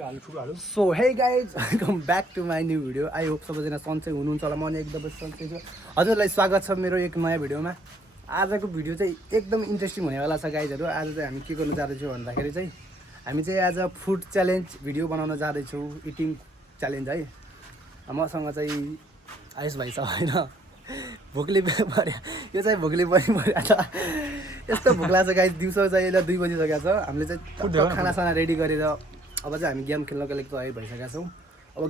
So hey guys welcome back to my new video. I hope सबैजना सन्चै हुनुहुन्छ होला। म एकदमै सन्चै छु। हजुरलाई स्वागत छ मेरो एक नयाँ भिडियोमा। आजको भिडियो चाहिँ एकदम इन्ट्रेस्टिङ हुनेवाला छ गाइजहरू। आज चाहिँ हामी के गर्न जाँदैछौँ भन्दाखेरि चाहिँ हामी चाहिँ आज फुड च्यालेन्ज भिडियो बनाउन जाँदैछौँ, इटिङ च्यालेन्ज है। मसँग चाहिँ आयुष भाइ छ होइन। भोकले पऱ्यो, यो चाहिँ भोकले पनि पऱ्यो छ। यस्तो भोक लाग्छ गाइज। दिउँसो चाहिँ अहिले 2 बजिसकेको छ। हामीले चाहिँ खानासाना रेडी गरेर अब चाहिँ हामी गेम खेल्नको लागि तयार भइसकेका छौँ। अब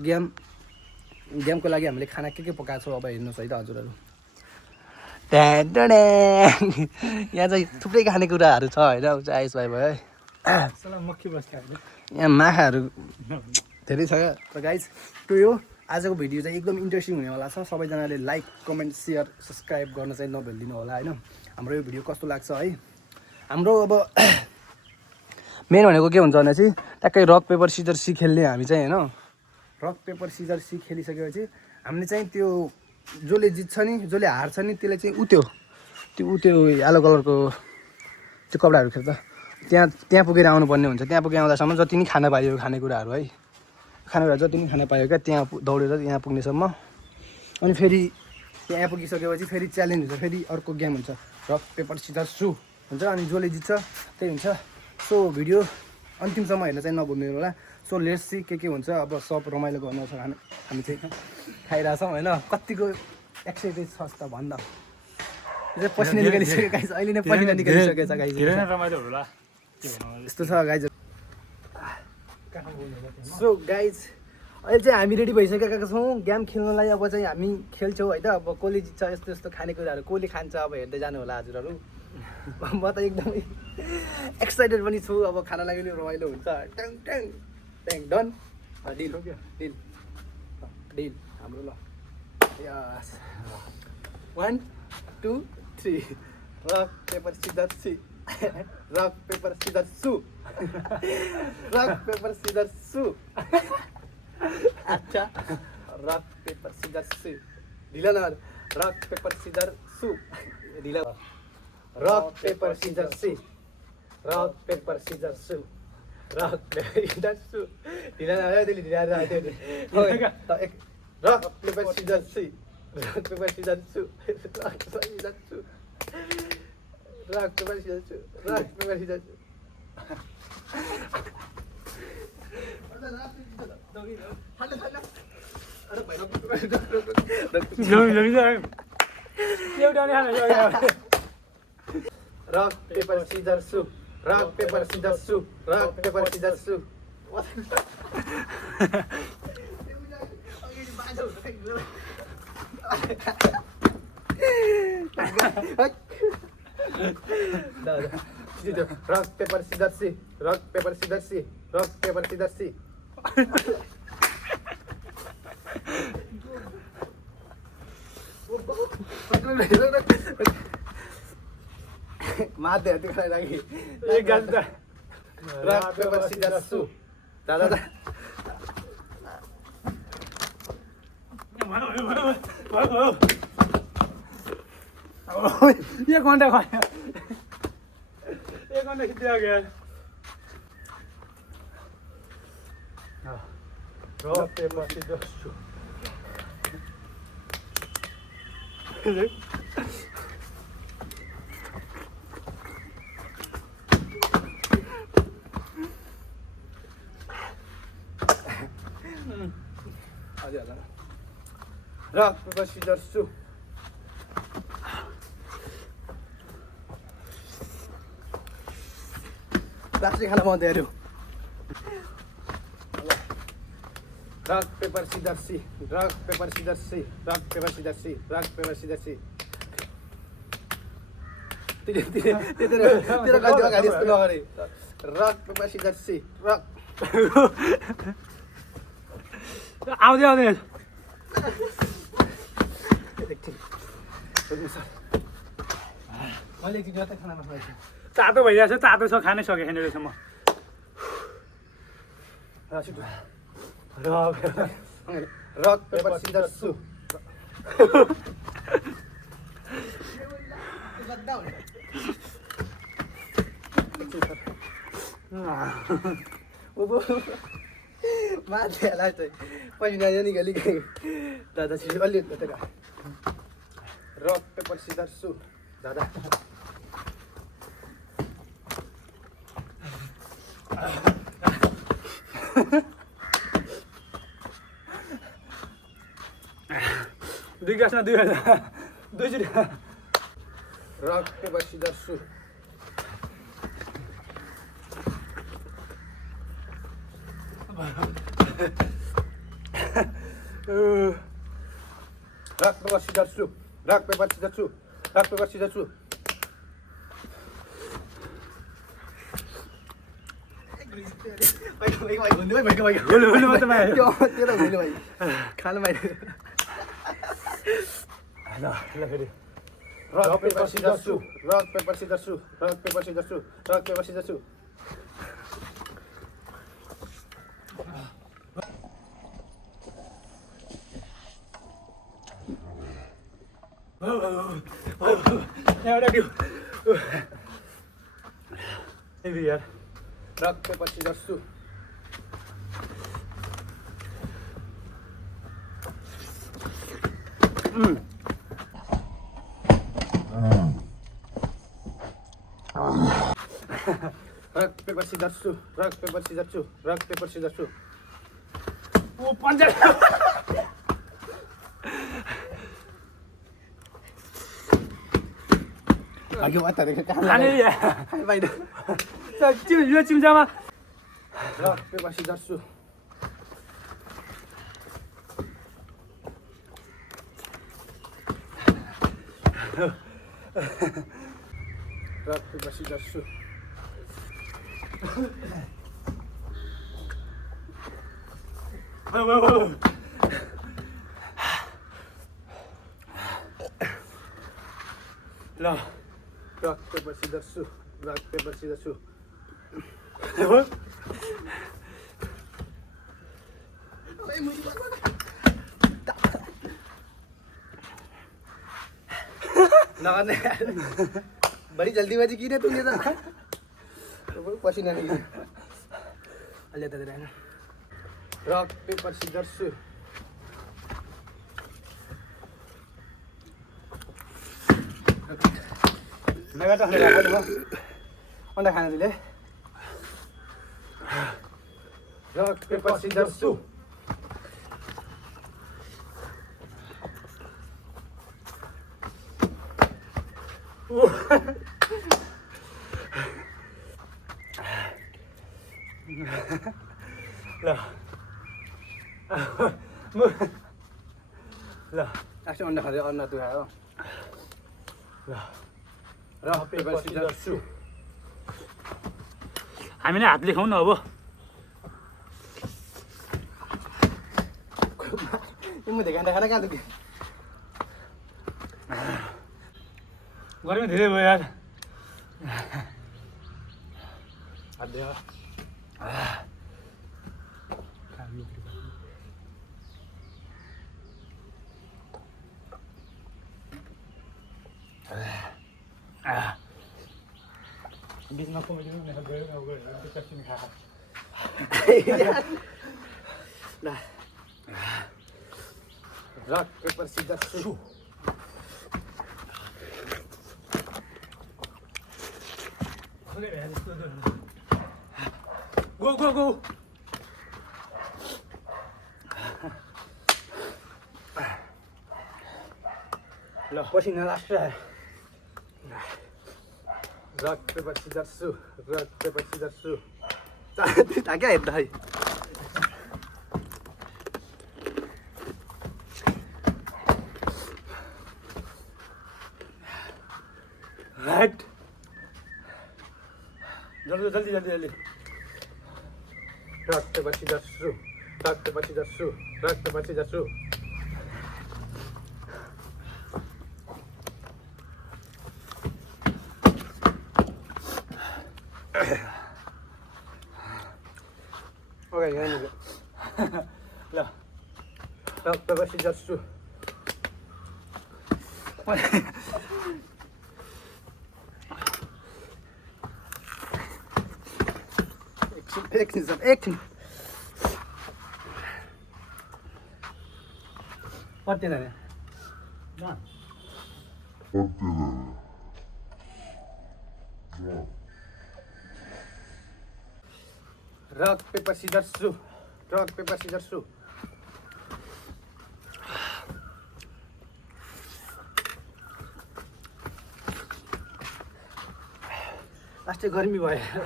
गेमको लागि हामीले खाना के पकाएको छौँ अब हेर्नुहोस् है त हजुरहरू। यहाँ चाहिँ थुप्रै खानेकुराहरू छ होइन। आयुष भाइ भयो है। यहाँ माखाहरू धेरै छ क्या। त गाइज त्यो यो आजको भिडियो चाहिँ एकदम इन्ट्रेस्टिङ हुनेवाला छ। सबैजनाले लाइक, कमेन्ट, सेयर, सब्सक्राइब गर्न चाहिँ नभुलिदिनु होला होइन। हाम्रो यो भिडियो कस्तो लाग्छ है। हाम्रो अब मेन भनेको के हुन्छ भने चाहिँ ट्याक्कै रक पेपर सिजर सी खेल्ने हामी चाहिँ होइन। रक पेपर सिजर सी खेलिसकेपछि हामीले चाहिँ त्यो जसले जित्छ नि, जसले हार्छ नि त्यसले चाहिँ त्यो येलो कलरको त्यो कपडाहरू खेल्छ। त्यहाँ पुगेर आउनुपर्ने हुन्छ। त्यहाँ पुगेर आउँदासम्म जति नि खाना पायो खानेकुराहरू है, खानेकुराहरू जति नि खाना पायो क्या त्यहाँ दौडेर यहाँ पुग्नेसम्म। अनि फेरि त्यहाँ पुगिसकेपछि फेरि च्यालेन्ज हुन्छ, फेरि अर्को गेम हुन्छ रक पेपर सिजर सु हुन्छ। अनि जसले जित्छ त्यही हुन्छ। सो भिडियो अन्तिमसम्म हेर्न चाहिँ नभुल्नु होला। सो लेट्स सी के हुन्छ। अब सब रमाइलो गर्नु छ। हामी चाहिँ खाइरहेछौँ होइन। कतिको एक्साइटेड छ त भन्दा यो चाहिँ पसिना निकालिसक्यो गाइज। अहिले नै पसिना निकालिसकेको छ गाइज। यस्तो छ गाइज। सो गाइज अहिले चाहिँ हामी रेडी भइसकेका छौँ गेम खेल्नलाई। अब चाहिँ हामी खेल्छौँ है त। अब कसले जित्छ यस्तो यस्तो खानेकुराहरू कसले खान्छ अब हेर्दै जानु होला हजुरहरू। म त एकदमै एक्साइटेड पनि छु। अब खाना लागि पनि रमाइलो हुन्छ। ट्याङ ट्याङ ट्याङ डन डिल डिल डिल हाम्रो ल। यस 1 2 3 रक पेपर सिजर सी। रक पेपर सिजर सु। रक पेपर सिजर सु। अच्छा रक पेपर सिजर सी। ढिला न। रक पेपर सिजर सु। ढिला। रक पेपर सिजर सी। रक पेपर सिजर सु। रक पेपर सिजर सु। ढिला न त्यसले ढिला रक पेपर सिजर सी। रक पेपर सिजर सु। रक पेपर सिजर सु। रक पेपर सिजर सु। रक पेपर सिजर सु। रक पेपर सिजर सु। रक पेपर सिजर सु। रक पेपर सिजर सु। रक पेपर सिजर सी। रक पेपर सिजर सी। रक पेपर सिजर सी। माथि हात लागि एक गन्दा रक पेपर सिजर सु। दादा ये घंटा खाया एक घंटा कितने आ गया रक पेपर सिजर सु। रक पेपर सिजर सु। प्लास्टिक खाना मन दियो। रक पेपर सिजर सी। रक पेपर सिजर सी। रक पेपर सिजर सी। रक पेपर सिजर सी। तेरो गल्ती अगाडि यस्तो नगरे। रक पेपर सिजर सी। रक आउँदै आउँदै मैले एकचोटि मात्रै खाना नखाएको तातो भइरहेको छ। तातो छ खानै सकेको छैन रहेछ म। रक पेपर सिजर सु। माथि लास्ट पसिना निकाली दादा छिटो अलि यता रक पेपर सिजर सु दादा दुई ग्लासमा 2,000 रक पेपर सिजर सु रक पेपर सिजर सु रक पेपर सिजर सु रक पेपर सिजर सु हुनु मात्र भयो त्यो त भुल्यो भाइ खानु भाइ ल फेरि रक पेपर सिजर सु रक पेपर सिजर सु रक पेपर सिजर सु रक पेपर सिजर सु एउटा दिउ यार रक पेपर सिजर सु रक पेपर सिजर सु रक पेपर सिजर सु रक पेपर सिजर सु ओ पन्जा आगे वाता देखे खाने खाइ बाहिर यो चिम्चामा रक पेपर सिजर सु रक पेपर सिजर सु ल रक पेपर सिजर सु रक पेपर सिजर सु नगर्ने बड़ी जल्दीबाजी की रे तुमले त पसिना निस्क्यो अलि यता हेर रक पेपर सिजर सु लगातार अन्डा खान दिले रक पेपर सिजर सु ल ल आफै अन्डा खाँदै अन्डा दुखायो ल रक पेपर सिजर सु हामी नै हातले खाउँ न अब म धेरै खाना कहाँ दुख्यो गर्मी धेरै भयो यार हातले बिचमा कमेडी रक पेपर सिजर सु गो गो गो ल पसिना लास्ट रक पेपर सिजर सु रक पेपर सिजर सु क्या हेर्दा है राइट जल्दी जल्दी जल्दी जल्दी रक पेपर सिजर सु रक पेपर सिजर सु रक पेपर सिजर सु ओके यहाँ निक्ल्यो ल रक पेपर सिजर सु एकछिन पर्दैन नि रक पेपर सिजर सु रक पेपर सिजर सु लास्टै गर्मी भयो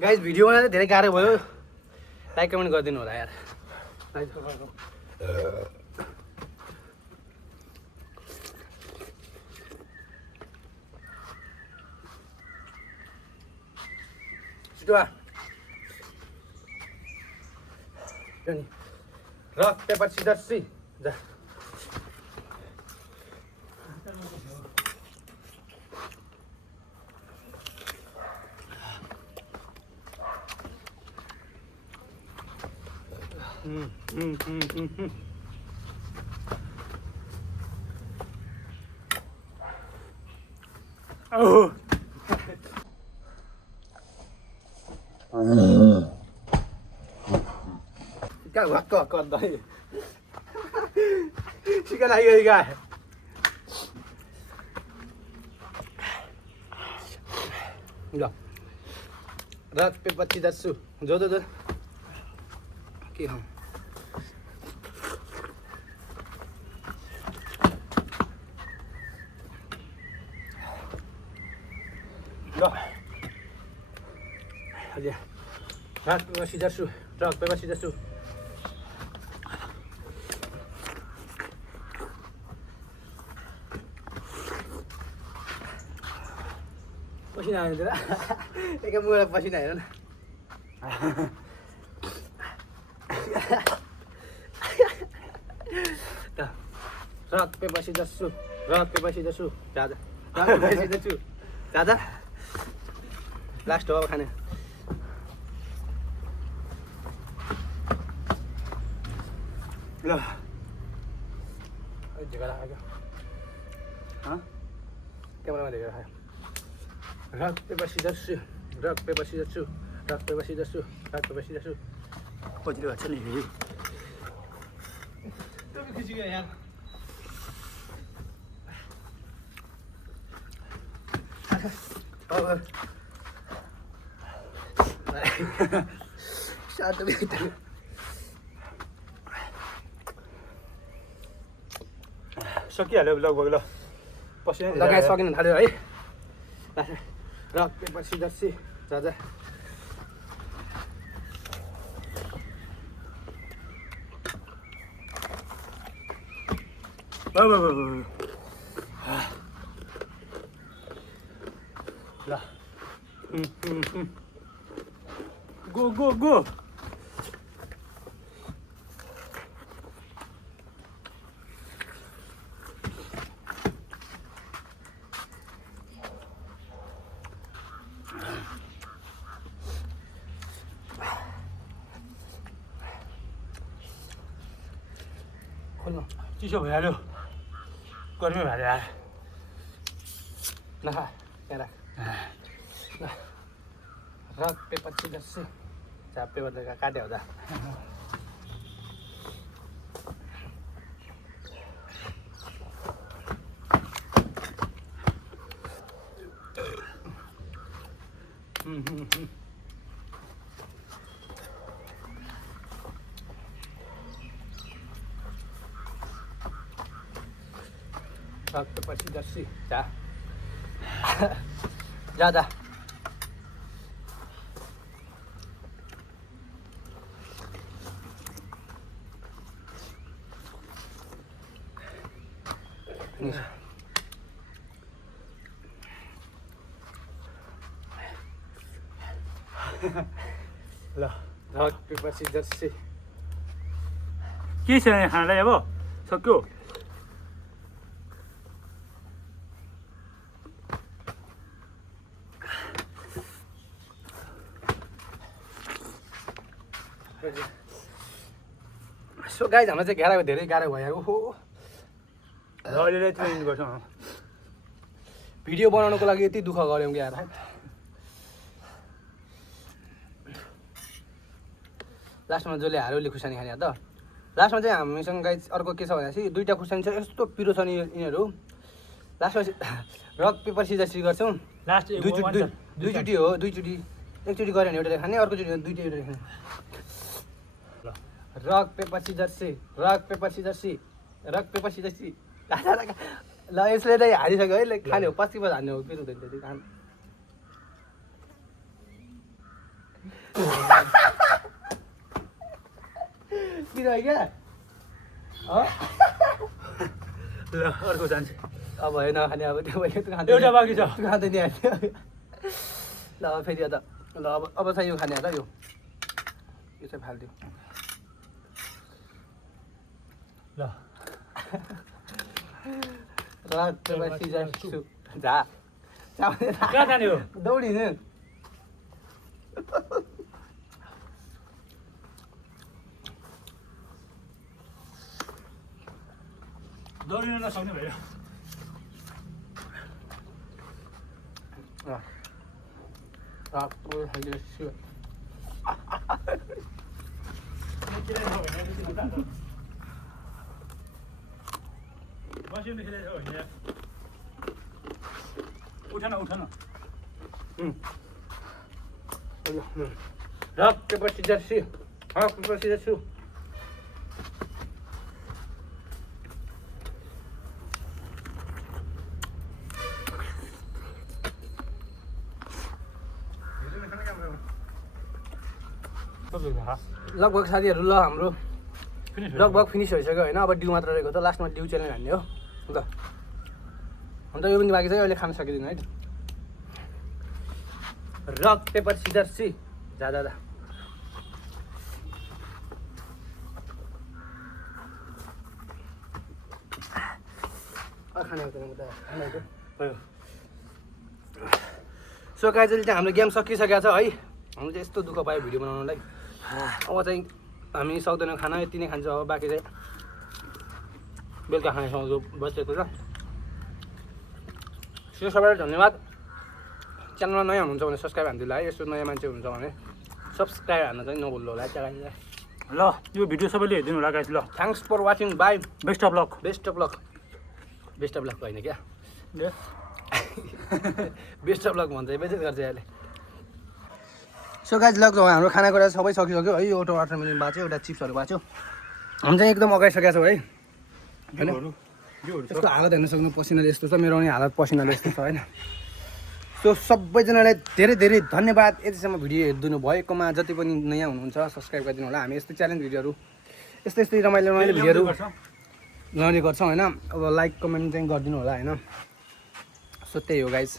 गाइस भिडियो बनाउँदा धेरै गाह्रो भयो लाइक कमेन्ट गरिदिनु होला यार छिटो रक पेपर सिजर सी जा क्या हुआ कर दही चिकन आई गई क्या है ल रक पेपर सिजर सु जो के हो ल हजुर रक पेपर सिजर सु रक पेपर सिजर सु पसिना आयो तेरा एक मुला पसिना हेर न रक पेपर सिजर सु रक पेपर सिजर सु जाजा रक पेपर सिजर सु जाजा लास्ट हो अब खाने ल झिगडा खायो क्यामेरामा झिगडा खायो रक पेपर सिजर सु रक पेपर सिजर सु रक पेपर सिजर सु रक पेपर सिजर सु खोजिलो भएको छ नि तपाईँ खुसी गयो यार अब सातो बित्थामा सकिहाल्यो लगभग ल पसिना लगाइ सकिन थाल्यो है रक पेपर सिजर सी जाजा ल गो गो गो खोल्नु चिसो भइहाल्यो गर्मी भएर आयो नखा त्यहाँ राख ल रक पेपर सिजर सु चाप पेपर त काट्यो हुँदा रक पेपर सिजर सी जा जा ल रक पेपर सिजर सी के छ खानालाई अब सक्यो सो गाइज हामीलाई चाहिँ गाह्रो धेरै गाह्रो भयो ओहो अहिले ट्रेनिङ गर्छौँ भिडियो बनाउनको लागि यति दुःख गऱ्यौँ यार लास्टमा जसले हार्यो उसले खुर्सानी खाने त लास्टमा चाहिँ हामीसँग गाइज अर्को के छ भनेपछि दुईवटा खुर्सानी छ यस्तो पिरो छ नि यिनीहरू लास्टमा रक पेपर सिजर गर्छौँ लास्ट दुईचोटि हो दुईचोटि एकचोटि गऱ्यो भने एउटाले खाने अर्कोचोटि दुईवटा एउटाले खाने रक पेपर सिजर सी ल यसले चाहिँ हारिसक्यो है खाने हो 25 हान्ने हो पिरो हुँदैन त्यो खानु पिरो है क्या ल अर्को जान्छ अब होइन खाने अब त्यो भयो त्यो एउटा बाँकी छ खाँदै नि हाल्यो ल अब फेरि त ल अब चाहिँ यो खाने हो त यो चाहिँ फालिदियो ल रक पेपर सिजर झा कहाँ जाने हो दौडिने दौडिन नसक्ने भयो रक पेपर सिजर मसिनो खेलेको छ भने उठन रक पेपर सिजर सु लगभग साथीहरू ल हाम्रो लगभग फिनिस भइसक्यो होइन अब डिउ मात्र रहेको त लास्टमा डिउ च्यालेन्ज हान्ने हो ल अन्त यो पनि बाँकी छ अहिले खान सकिँदैन है रक पेपर सिजर सी जा खाने सो गाइजले चाहिँ हाम्रो गेम सकिसकेको छ है हाम्रो चाहिँ यस्तो दुःख पायो भिडियो बनाउनलाई अब चाहिँ हामी सक्दैनौँ खाना यति नै खान्छ अब बाँकी चाहिँ बेलुका खाने सक्दो बसेको छ सो सबैलाई धन्यवाद च्यानलमा नयाँ हुनुहुन्छ भने सब्सक्राइब हानिदिनु है यस्तो नयाँ मान्छे हुनुहुन्छ भने सब्सक्राइब हान्न चाहिँ नभुल्नु होला च्यानललाई ल यो भिडियो सबैले हेरिदिनु होला गाइस ल thanks for watching bye best of luck होइन क्या बेस्ट अफ लक भन्छ बेचेत गर्छ अहिले सो गाइज लग हाम्रो खानाको सबै सकिसक्यो है एउटा वाटरमेलन बाँच्यो एउटा चिप्सहरू बाँच्यो हामी चाहिँ एकदम अगाइसकेका छौँ है होइन यस्तो हालत हेर्न सक्नु पसिनाले यस्तो छ मेरो पनि हालत पसिनाले यस्तो छ होइन सो सबैजनालाई धेरै धेरै धन्यवाद यतिसम्म भिडियो हेरिदिनु भएकोमा जति पनि नयाँ हुनुहुन्छ सब्सक्राइब गरिदिनु होला हामी यस्तै च्यालेन्ज भिडियोहरू यस्तै रमाइलो भिडियोहरू ल्याउने गर्छौँ होइन अब लाइक कमेन्ट चाहिँ गरिदिनु होला होइन सो त्यही हो गाइज